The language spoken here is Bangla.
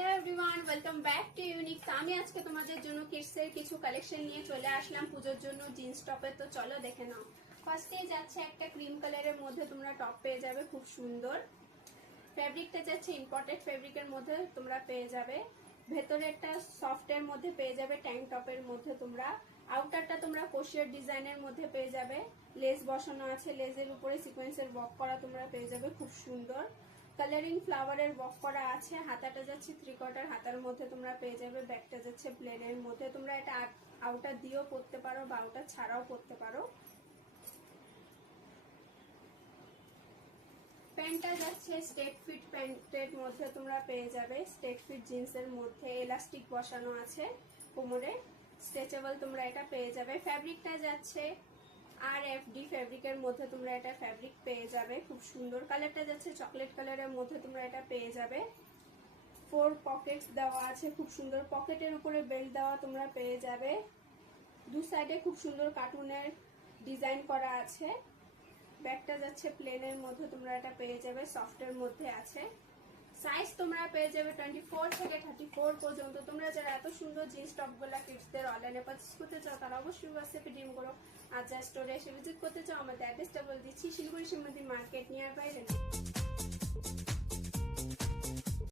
Hello everyone, welcome back to unique. আমি আজকে তোমাদের জন্য কিডসের কিছু কালেকশন নিয়ে চলে আসলাম পুজোর জন্য জিন্স টপের। তো চলো দেখে নাও। ফার্স্টে যাচ্ছে একটা ক্রিম কালারের মধ্যে তোমরা টপ পেয়ে যাবে, খুব সুন্দর। ফেব্রিকটা যাচ্ছে ইম্পোর্টেড ফেব্রিকের মধ্যে তোমরা পেয়ে যাবে। ভেতরে একটা সফটের মধ্যে পেয়ে যাবে, ট্যাঙ্ক টপের মধ্যে তোমরা। আউটারটা তোমরা কোশিয়ার ডিজাইনের মধ্যে পেয়ে যাবে, লেস বসানো আছে, লেসের উপরে সিকোয়েন্সের ওয়ার্ক করা তোমরা পেয়ে যাবে, খুব সুন্দর। কালারিং ফ্লাওয়ারের ওয়ার্ক করা আছে। হাতাটা যাচ্ছে 3/4 হাতার মধ্যে তোমরা পেয়ে যাবে। ব্যাকটা যাচ্ছে প্লেনের মধ্যে। তোমরা এটা আউটার দিয়েও পরতে পারো বা আউটার ছাড়াও পরতে পারো। প্যান্টটা যাচ্ছে স্টেট ফিট প্যান্টের মধ্যে তোমরা পেয়ে যাবে, স্টেট ফিট জিন্সের মধ্যে এলাস্টিক বসানো আছে কোমরে, স্ট্রেচেবল তোমরা এটা পেয়ে যাবে। ফ্যাব্রিকটা যাচ্ছে RFD ফ্যাব্রিকের মধ্যে তোমরা এটা ফ্যাব্রিক পেয়ে যাবে, খুব সুন্দর। কালারটা যাচ্ছে চকলেট কালারের মধ্যে তোমরা এটা পেয়ে যাবে। 4 পকেটস দেওয়া আছে, খুব সুন্দর। পকেটের উপরে বেল্ট দেওয়া তোমরা পেয়ে যাবে। দু সাইডে খুব সুন্দর কার্টুনের ডিজাইন করা আছে। ব্যাগটা যাচ্ছে প্লেনের মধ্যে তোমরা এটা পেয়ে যাবে, সফটের মধ্যে আছে। সাইজ তোমরা পেয়ে যাবে 24 থেকে 34 পর্যন্ত। তোমরা যারা এত সুন্দর জিন্স টপগুলা কিডসদের অনলাইনে পারচেজ করতে চাও তারা অবশ্যই হোয়াটসঅ্যাপে ডিএম করো। আর যা স্টোরে এসে ভিজিট করতে চাও আমাদের অ্যাড্রেসটা বলে দিচ্ছি, শিলিগুড়ি শিমুদি মার্কেট নিয়ার বাই।